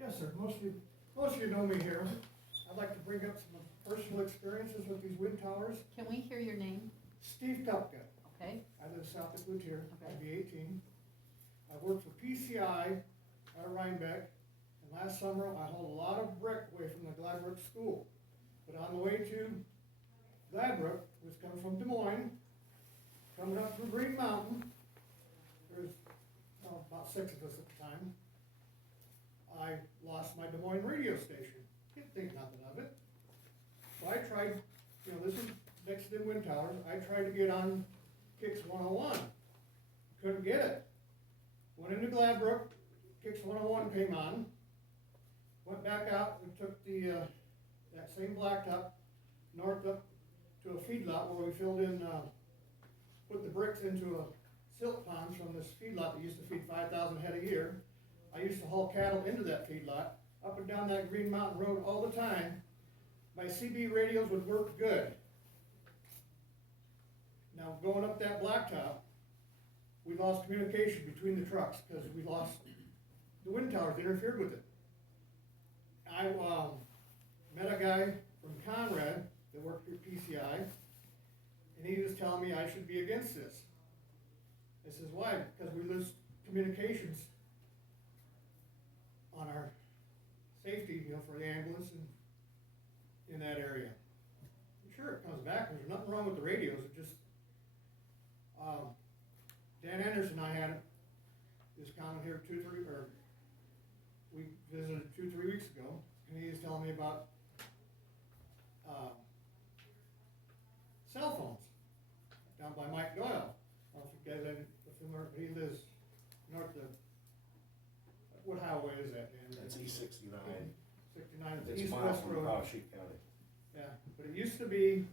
Yes, sir. Most of you know me here. I'd like to bring up some personal experiences with these wind towers. Can we hear your name? Steve Kupka. Okay, I live south of Frontier. Okay. I'll be 18. I worked for PCI out of Rhinebeck, and last summer I hauled a lot of brick away from the Gladbrook school. But on the way to Gladbrook, was coming from Des Moines, coming up through Green Mountain. There was about 6 of us at the time. I lost my Des Moines radio station. Didn't think nothing of it. So I tried, this is next to the wind towers, I tried to get on Kix 101. Couldn't get it. Went into Gladbrook, Kix 101 came on. Went back out and took the that same blacktop north up to a feedlot where we filled in, put the bricks into a silt ponds from this feedlot that used to feed 5,000 head a year. I used to haul cattle into that feedlot, up and down that Green Mountain Road all the time. My CB radios would work good. Now, going up that blacktop, we lost communication between the trucks because we lost, the wind towers interfered with it. I met a guy from Conrad that worked for PCI, and he was telling me I should be against this. I says, why? Because we lose communications on our safety, for the ambulance and in that area. Sure, it comes back. There's nothing wrong with the radios. It just, Dan Anderson and I had this comment here we visited 2-3 weeks ago, and he was telling me about cell phones down by Mike Doyle. I don't know if you guys he lives north of, what highway is that, Dan? That's E69. 69, it's It's a mile east-west from road. Powashik County. Yeah, but it used to be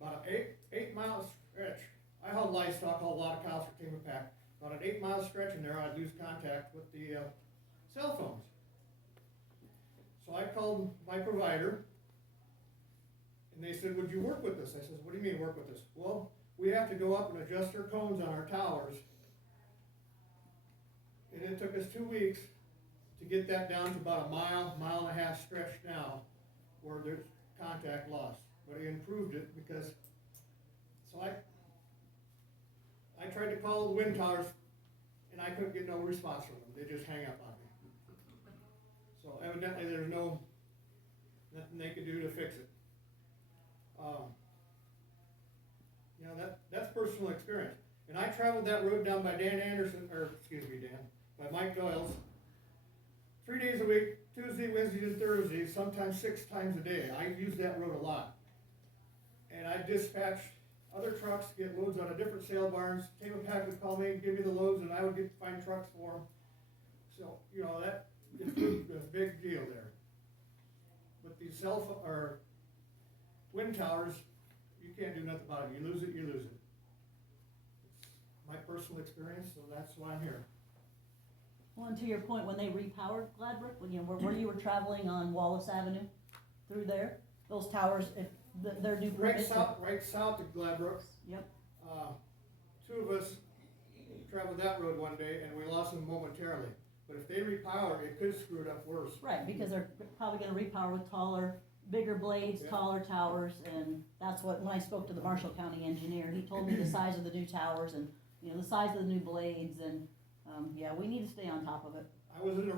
about an 8-mile stretch. I hauled livestock, hauled a lot of cows for Tama Pack. About an 8-mile stretch in there, I'd lose contact with the cell phones. So I called my provider, and they said, would you work with us? I said, what do you mean work with us? Well, we have to go up and adjust our cones on our towers. And it took us 2 weeks to get that down to about a mile and a half stretch now, where there's contact loss. But he improved it because, so I tried to call the wind towers, and I couldn't get no response from them. They just hang up on me. So evidently there's nothing they could do to fix it. That's personal experience. And I traveled that road down by by Mike Doyle's 3 days a week, Tuesday, Wednesday, and Thursday, sometimes 6 times a day. I use that road a lot. And I dispatched other trucks, get loads out of different sale barns. Tama Pack would call me, give me the loads, and I would get to find trucks for them. So, that is a big deal there. But these wind towers, you can't do nothing about it. You lose it, you lose it. It's my personal experience, so that's why I'm here. Well, and to your point, when they repowered Gladbrook, where you were traveling on Wallace Avenue through there, those towers, if they're new permits. Right south of Gladbrook. Yep. 2 of us traveled that road one day, and we lost them momentarily. But if they repowered, it could screw it up worse. Right, because they're probably gonna repower with bigger blades, Yeah. taller towers, and that's what, when I spoke to the Marshall County engineer, he told me the size of the new towers and, the size of the new blades, and, yeah, we need to stay on top of it. I was in a